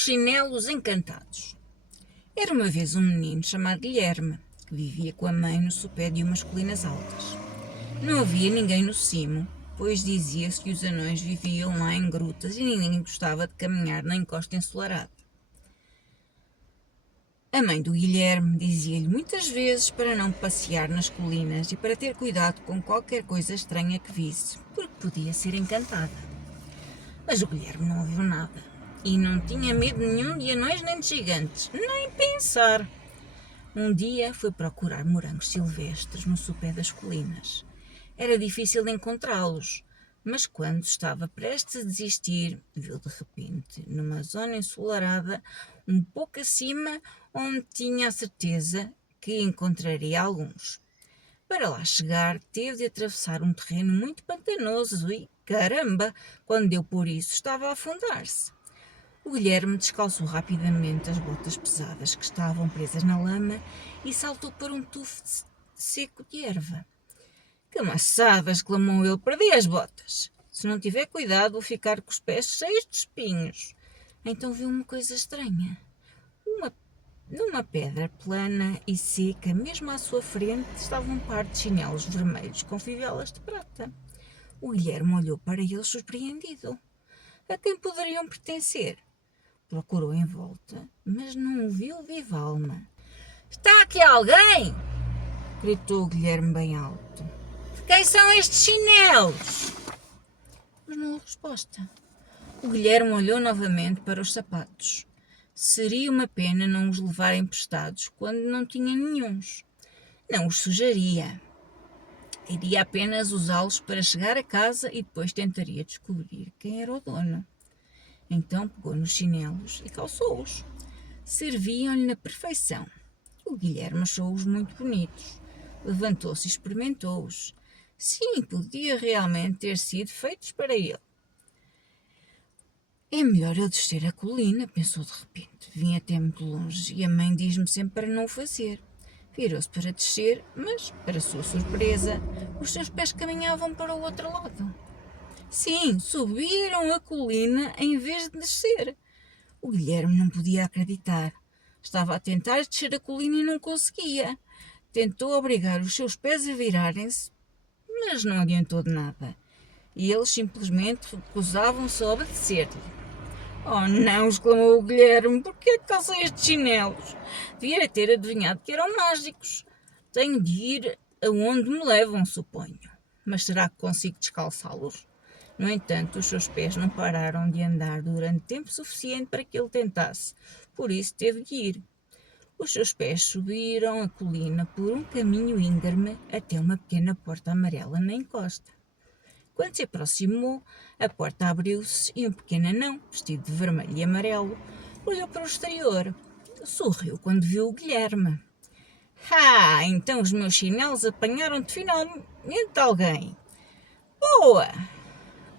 Os chinelos encantados. Era uma vez um menino chamado Guilherme, que vivia com a mãe no sopé de umas colinas altas. Não havia ninguém no cimo, pois dizia-se que os anões viviam lá em grutas e ninguém gostava de caminhar na encosta ensolarada. A mãe do Guilherme dizia-lhe muitas vezes para não passear nas colinas e para ter cuidado com qualquer coisa estranha que visse, porque podia ser encantada. Mas o Guilherme não ouviu nada e não tinha medo nenhum de anões nem de gigantes, nem pensar. Um dia foi procurar morangos silvestres no sopé das colinas. Era difícil de encontrá-los, mas quando estava prestes a desistir, viu de repente, numa zona ensolarada, um pouco acima, onde tinha a certeza que encontraria alguns. Para lá chegar, teve de atravessar um terreno muito pantanoso e, caramba, quando deu por isso, estava a afundar-se. O Guilherme descalçou rapidamente as botas pesadas que estavam presas na lama e saltou para um tufo seco de erva. Que maçada! Exclamou ele. Perdi as botas. Se não tiver cuidado, vou ficar com os pés cheios de espinhos. Então viu uma coisa estranha. Numa pedra plana e seca, mesmo à sua frente, estava um par de chinelos vermelhos com fivelas de prata. O Guilherme olhou para eles surpreendido. A quem poderiam pertencer? Procurou em volta, mas não viu viva alma. Está aqui alguém? Gritou o Guilherme bem alto. De quem são estes chinelos? Mas não houve resposta. O Guilherme olhou novamente para os sapatos. Seria uma pena não os levar emprestados quando não tinha nenhuns. Não os sujaria. Iria apenas usá-los para chegar a casa e depois tentaria descobrir quem era o dono. Então pegou nos chinelos e calçou-os. Serviam-lhe na perfeição. O Guilherme achou-os muito bonitos. Levantou-se e experimentou-os. Sim, podia realmente ter sido feitos para ele. É melhor eu descer a colina, pensou de repente. Vim até muito longe e a mãe diz-me sempre para não o fazer. Virou-se para descer, mas, para sua surpresa, os seus pés caminhavam para o outro lado. Sim, subiram a colina em vez de descer. O Guilherme não podia acreditar. Estava a tentar descer a colina e não conseguia. Tentou obrigar os seus pés a virarem-se, mas não adiantou de nada. E eles simplesmente recusavam-se a obedecer-lhe. Oh não, exclamou o Guilherme, por que calcei estes chinelos? Devia ter adivinhado que eram mágicos. Tenho de ir aonde me levam, suponho. Mas será que consigo descalçá-los? No entanto, os seus pés não pararam de andar durante tempo suficiente para que ele tentasse, por isso teve de ir. Os seus pés subiram a colina por um caminho íngreme até uma pequena porta amarela na encosta. Quando se aproximou, a porta abriu-se e um pequeno anão, vestido de vermelho e amarelo, olhou para o exterior. Sorriu quando viu o Guilherme. Ah, então os meus chinelos apanharam-te finalmente alguém. Boa!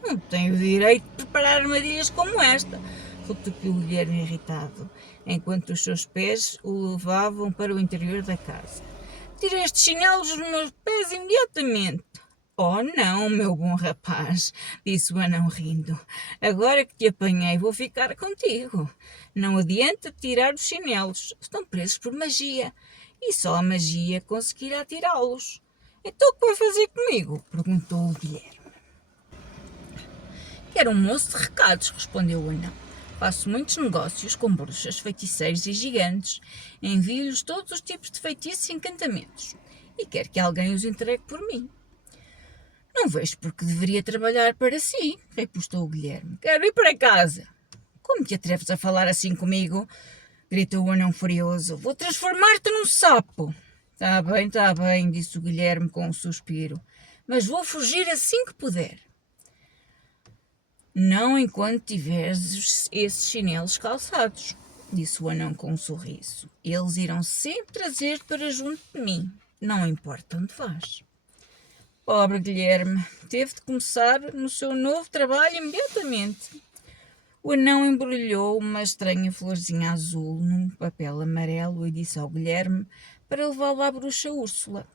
Não tenho direito de preparar armadilhas como esta, retorquiu o Guilherme irritado, enquanto os seus pés o levavam para o interior da casa. Tira estes chinelos dos meus pés imediatamente. Oh não, meu bom rapaz, disse o anão rindo. Agora que te apanhei, vou ficar contigo. Não adianta tirar os chinelos, estão presos por magia, e só a magia conseguirá tirá-los. Então o que vai fazer comigo? Perguntou o Guilherme. Quero um moço de recados, respondeu o anão. Faço muitos negócios com bruxas, feiticeiros e gigantes. Envio-lhes todos os tipos de feitiços e encantamentos. E quero que alguém os entregue por mim. Não vejo porque deveria trabalhar para si, repostou o Guilherme. Quero ir para casa. Como te atreves a falar assim comigo? Gritou o anão furioso. Vou transformar-te num sapo. Está bem, disse o Guilherme com um suspiro. Mas vou fugir assim que puder. Não enquanto tiveres esses chinelos calçados, disse o anão com um sorriso. Eles irão sempre trazer-te para junto de mim, não importa onde vás. Pobre Guilherme, teve de começar no seu novo trabalho imediatamente. O anão embrulhou uma estranha florzinha azul num papel amarelo e disse ao Guilherme para levá-lo à bruxa Úrsula.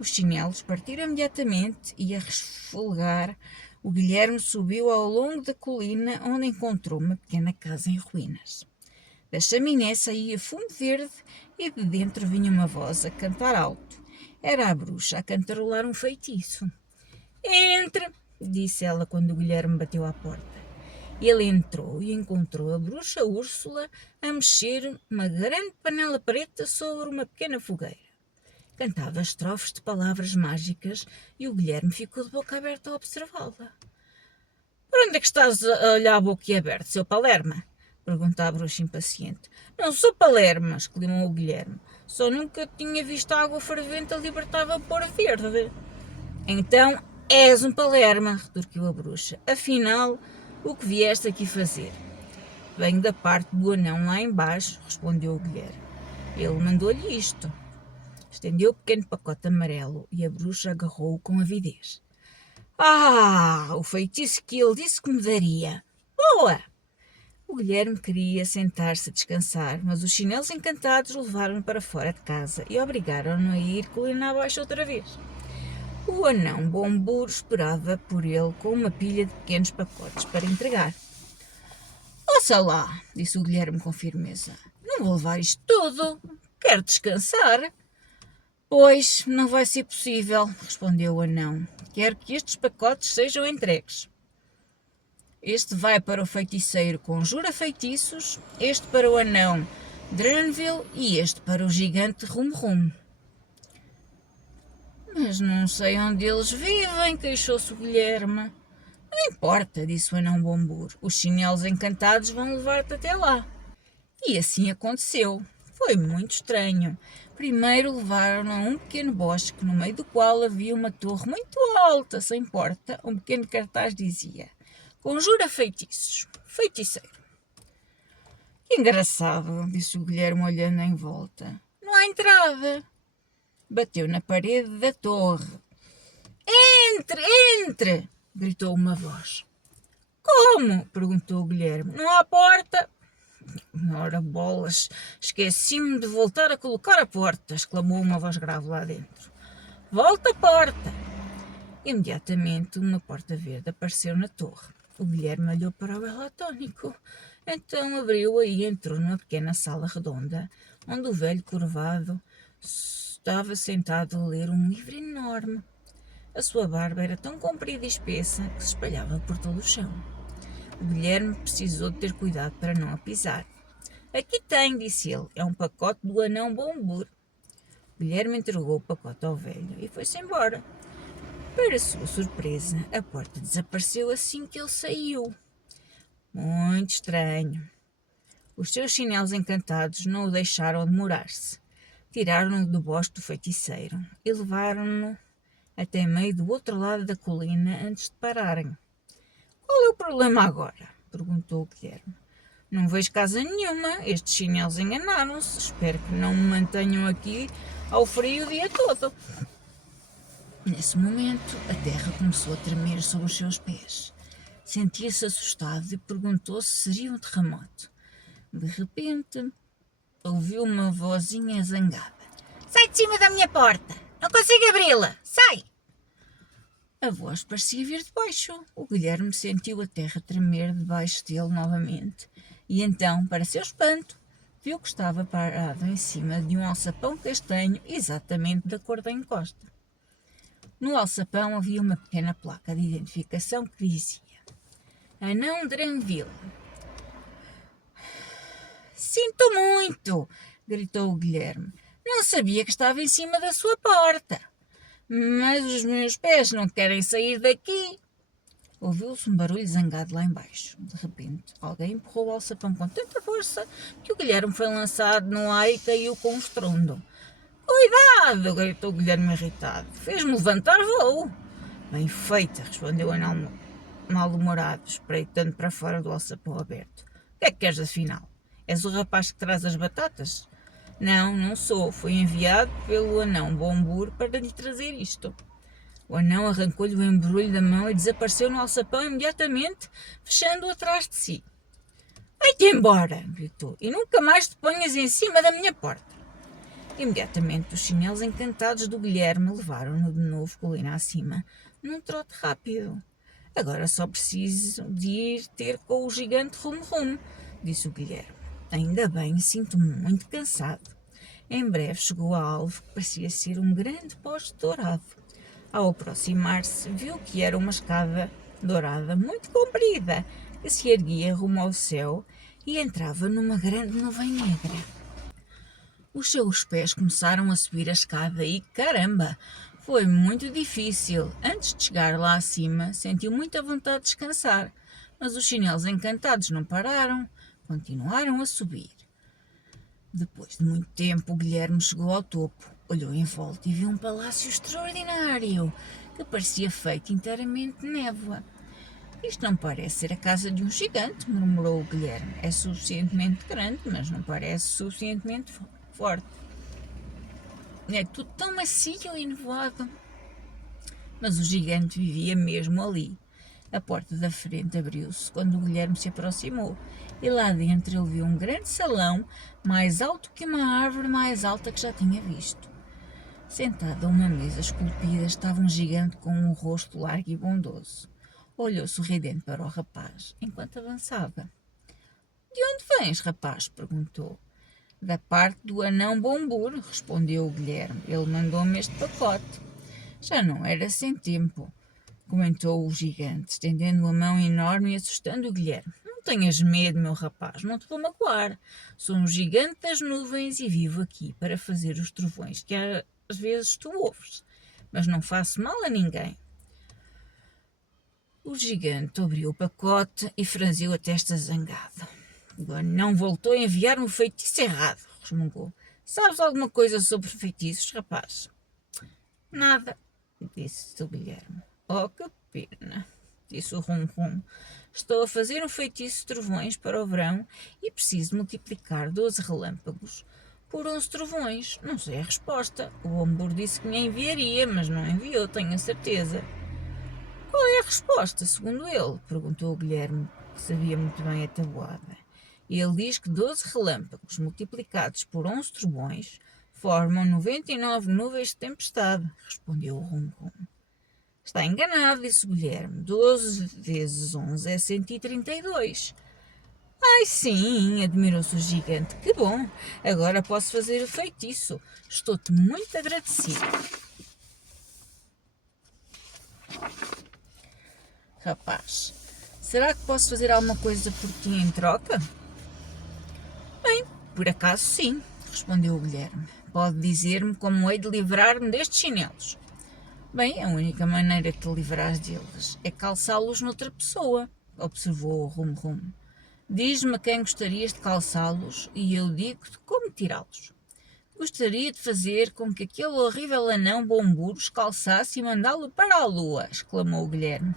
Os chinelos partiram imediatamente e, a resfolgar, o Guilherme subiu ao longo da colina, onde encontrou uma pequena casa em ruínas. Da chaminé saía fumo verde e de dentro vinha uma voz a cantar alto. Era a bruxa a cantarolar um feitiço. Entre, disse ela quando o Guilherme bateu à porta. Ele entrou e encontrou a bruxa Úrsula a mexer uma grande panela preta sobre uma pequena fogueira. Cantava estrofes de palavras mágicas e o Guilherme ficou de boca aberta a observá-la. Por onde é que estás a olhar boquiaberto, seu Palerma? Perguntou a bruxa impaciente. Não sou Palerma, exclamou o Guilherme. Só nunca tinha visto água fervente a libertar vapor verde. Então és um Palerma, retorquiu a bruxa. Afinal, o que vieste aqui fazer? Venho da parte do anão lá embaixo, respondeu o Guilherme. Ele mandou-lhe isto. Estendeu o pequeno pacote amarelo e a bruxa agarrou-o com avidez. Ah, o feitiço que ele disse que me daria. Boa! O Guilherme queria sentar-se a descansar, mas os chinelos encantados levaram-no para fora de casa e obrigaram-no a ir colina abaixo outra vez. O anão Bomburo esperava por ele com uma pilha de pequenos pacotes para entregar. Ouça lá, disse o Guilherme com firmeza. Não vou levar isto tudo. Quero descansar. Pois, não vai ser possível, respondeu o anão. Quero que estes pacotes sejam entregues. Este vai para o feiticeiro Conjura Feitiços, este para o anão Dranville e este para o gigante Rum Rum. Mas não sei onde eles vivem, queixou-se o Guilherme. Não importa, disse o anão Bombur. Os chinelos encantados vão levar-te até lá. E assim aconteceu. Foi muito estranho. Primeiro levaram-no a um pequeno bosque, no meio do qual havia uma torre muito alta, sem porta. Um pequeno cartaz dizia: Conjura Feitiços, feiticeiro. Que engraçado, disse o Guilherme olhando em volta. Não há entrada. Bateu na parede da torre. Entre, entre, gritou uma voz. Como? Perguntou o Guilherme. Não há porta. Ora bolas, esqueci-me de voltar a colocar a porta, exclamou uma voz grave lá dentro. Volta a porta! Imediatamente uma porta verde apareceu na torre. O Guilherme olhou para o elo atónico. Então abriu-a e entrou numa pequena sala redonda, onde o velho curvado estava sentado a ler um livro enorme. A sua barba era tão comprida e espessa que se espalhava por todo o chão. O Guilherme precisou de ter cuidado para não a pisar. Aqui tem, disse ele, é um pacote do anão Bombur. O Guilherme entregou o pacote ao velho e foi-se embora. Para sua surpresa, a porta desapareceu assim que ele saiu. Muito estranho. Os seus chinelos encantados não o deixaram demorar-se. Tiraram-no do bosque do feiticeiro e levaram-no até meio do outro lado da colina antes de pararem. Qual é o problema agora? Perguntou o Guilherme. Não vejo casa nenhuma. Estes chinelos enganaram-se. Espero que não me mantenham aqui ao frio o dia todo. Nesse momento, a terra começou a tremer sob os seus pés. Sentia-se assustado e perguntou se seria um terremoto. De repente, ouviu uma vozinha zangada. Sai de cima da minha porta! Não consigo abri-la! Sai! A voz parecia vir de baixo. O Guilherme sentiu a terra tremer debaixo dele novamente. E então, para seu espanto, viu que estava parado em cima de um alçapão castanho exatamente da cor da encosta. No alçapão havia uma pequena placa de identificação que dizia: Anão Dranville. Sinto muito! Gritou o Guilherme. Não sabia que estava em cima da sua porta. Mas os meus pés não querem sair daqui. Ouviu-se um barulho zangado lá embaixo. De repente, alguém empurrou o alçapão com tanta força que o Guilherme foi lançado no ar e caiu com um estrondo. Cuidado! Gritou o Guilherme irritado. Fez-me levantar voo. Bem feita, respondeu o anão mal-humorado, espreitando para fora do alçapão aberto. O que é que queres afinal? És o rapaz que traz as batatas? Não, não sou. Fui enviado pelo anão Bombur para lhe trazer isto. O anão arrancou-lhe o embrulho da mão e desapareceu no alçapão imediatamente, fechando-o atrás de si. Vai-te embora, gritou, e nunca mais te ponhas em cima da minha porta. Imediatamente os chinelos encantados do Guilherme levaram-no de novo colina acima, num trote rápido. Agora só preciso de ir ter com o gigante Rum Rum, disse o Guilherme. Ainda bem, sinto-me muito cansado. Em breve chegou a alvo que parecia ser um grande poste dourado. Ao aproximar-se, viu que era uma escada dourada muito comprida, que se erguia rumo ao céu e entrava numa grande nuvem negra. Os seus pés começaram a subir a escada e, caramba, foi muito difícil. Antes de chegar lá acima, sentiu muita vontade de descansar, mas os chinelos encantados não pararam, continuaram a subir. Depois de muito tempo, Guilherme chegou ao topo, olhou em volta e viu um palácio extraordinário, que parecia feito inteiramente de névoa. Isto não parece ser a casa de um gigante, murmurou o Guilherme. É suficientemente grande, mas não parece suficientemente forte. É tudo tão macio e nevoado. Mas o gigante vivia mesmo ali. A porta da frente abriu-se quando o Guilherme se aproximou, e lá dentro ele viu um grande salão, mais alto que uma árvore mais alta que já tinha visto. Sentado a uma mesa esculpida estava um gigante com um rosto largo e bondoso. Olhou sorridente para o rapaz, enquanto avançava. De onde vens, rapaz? Perguntou. Da parte do anão Bombur, respondeu o Guilherme. Ele mandou-me este pacote. Já não era sem tempo, comentou o gigante, estendendo a mão enorme e assustando o Guilherme. Não tenhas medo, meu rapaz, não te vou magoar. Sou um gigante das nuvens e vivo aqui para fazer os trovões que às vezes tu ouves, mas não faço mal a ninguém. O gigante abriu o pacote e franziu a testa zangado. O anão voltou a enviar-me o feitiço errado, resmungou. Sabes alguma coisa sobre feitiços, rapaz? Nada, disse o Guilherme. Oh, que pena, disse o Rum-Rum. Estou a fazer um feitiço de trovões para o verão e preciso multiplicar 12 relâmpagos por 11 trovões. Não sei a resposta. O Bombur disse que me enviaria, mas não enviou, tenho a certeza. Qual é a resposta, segundo ele? Perguntou o Guilherme, que sabia muito bem a tabuada. Ele diz que 12 relâmpagos multiplicados por 11 trovões formam 99 nuvens de tempestade, respondeu o Rum-Rum. Está enganado, disse o Guilherme. 12 vezes 11 é 132. Ai, sim, admirou-se o gigante. Que bom, agora posso fazer o feitiço. Estou-te muito agradecido. Rapaz, será que posso fazer alguma coisa por ti em troca? Bem, por acaso sim, respondeu o Guilherme. Pode dizer-me como hei de livrar-me destes chinelos. Bem, a única maneira de te livrares deles é calçá-los noutra pessoa, observou o Rum-Rum. Diz-me a quem gostarias de calçá-los e eu digo-te como tirá-los. Gostaria de fazer com que aquele horrível anão Bombur os calçasse e mandá-lo para a lua, exclamou o Guilherme.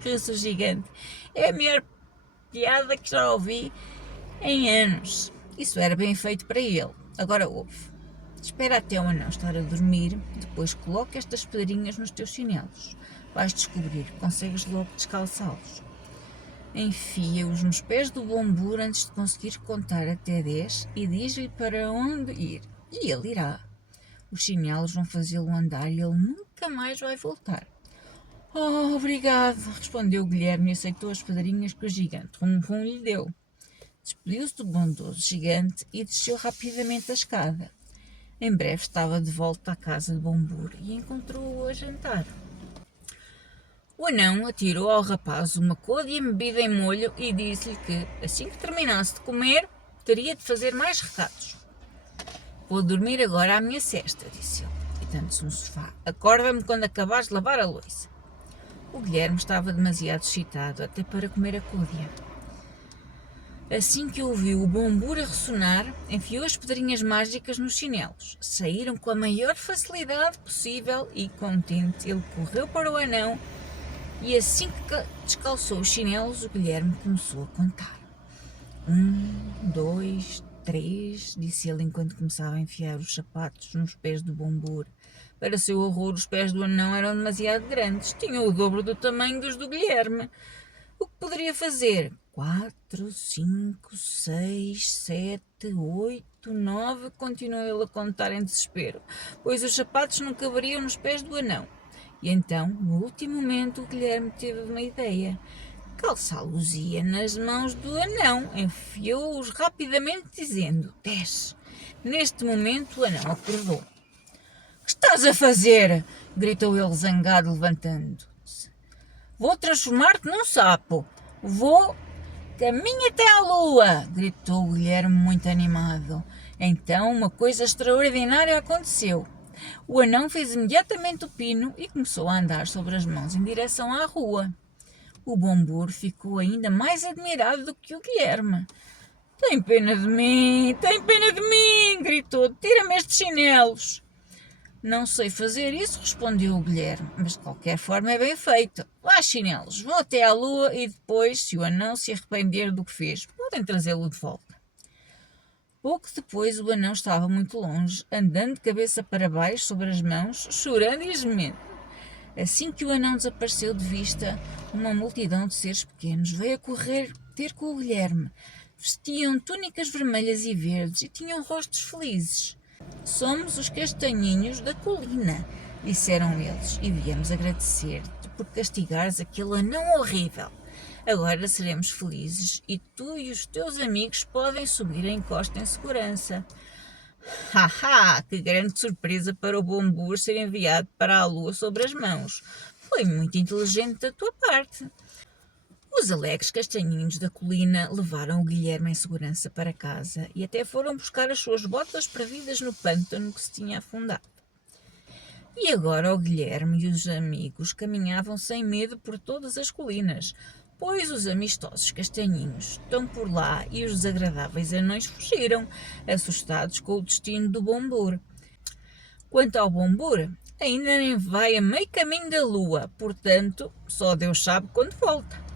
Riu-se o gigante. É a melhor piada que já ouvi em anos. Isso era bem feito para ele. Agora ouve. Espera até o anão estar a dormir, depois coloca estas pedrinhas nos teus chinelos. Vais descobrir que consegues logo descalçá-los. Enfia-os nos pés do Bombur antes de conseguir contar até 10 e diz-lhe para onde ir. E ele irá. Os chinelos vão fazê-lo andar e ele nunca mais vai voltar. Oh, obrigado, respondeu o Guilherme e aceitou as pedrinhas que o gigante Rum-Rum lhe deu. Despediu-se do bondoso gigante e desceu rapidamente a escada. Em breve estava de volta à casa de Bombur e encontrou-o a jantar. O anão atirou ao rapaz uma côdea embebida em molho e disse-lhe que, assim que terminasse de comer, teria de fazer mais recados. Vou dormir agora à minha cesta, disse ele, deitando-se no sofá. Acorda-me quando acabares de lavar a louça. O Guilherme estava demasiado excitado até para comer a côdea. Assim que ouviu o Bombur a ressonar, enfiou as pedrinhas mágicas nos chinelos. Saíram com a maior facilidade possível e, contente, ele correu para o anão e assim que descalçou os chinelos, o Guilherme começou a contar. 1, 2, 3, disse ele enquanto começava a enfiar os sapatos nos pés do Bombur. Para seu horror, os pés do anão eram demasiado grandes, tinham o dobro do tamanho dos do Guilherme. O que poderia fazer? 4, 5, 6, 7, 8, 9, continuou ele a contar em desespero, pois os sapatos não caberiam nos pés do anão. E então, no último momento, o Guilherme teve uma ideia. calçá-los ia nas mãos do anão, enfiou-os rapidamente, dizendo: desce. Neste momento o anão acordou. Que estás a fazer? Gritou ele zangado, levantando-se. Vou transformar-te num sapo. Vou... Caminha até à lua! Gritou o Guilherme muito animado. Então uma coisa extraordinária aconteceu. O anão fez imediatamente o pino e começou a andar sobre as mãos em direção à rua. O Bombur ficou ainda mais admirado do que o Guilherme. Tem pena de mim, gritou. Tira-me estes chinelos. Não sei fazer isso, respondeu o Guilherme, mas de qualquer forma é bem feito. Vá, chinelos, vão até à lua e depois, se o anão se arrepender do que fez, podem trazê-lo de volta. Pouco depois o anão estava muito longe, andando de cabeça para baixo sobre as mãos, chorando e gemendo. Assim que o anão desapareceu de vista, uma multidão de seres pequenos veio a correr ter com o Guilherme. Vestiam túnicas vermelhas e verdes e tinham rostos felizes. Somos os castanhinhos da colina, disseram eles, e viemos agradecer-te por castigares aquele anão horrível. Agora seremos felizes e tu e os teus amigos podem subir a encosta em segurança. Haha, que grande surpresa para o Bombur ser enviado para a lua sobre as mãos. Foi muito inteligente da tua parte. Os alegres castanhinhos da colina levaram o Guilherme em segurança para casa e até foram buscar as suas botas perdidas no pântano que se tinha afundado. E agora o Guilherme e os amigos caminhavam sem medo por todas as colinas, pois os amistosos castanhinhos estão por lá e os desagradáveis anões fugiram, assustados com o destino do Bombur. Quanto ao Bombur, ainda nem vai a meio caminho da lua, portanto, só Deus sabe quando volta.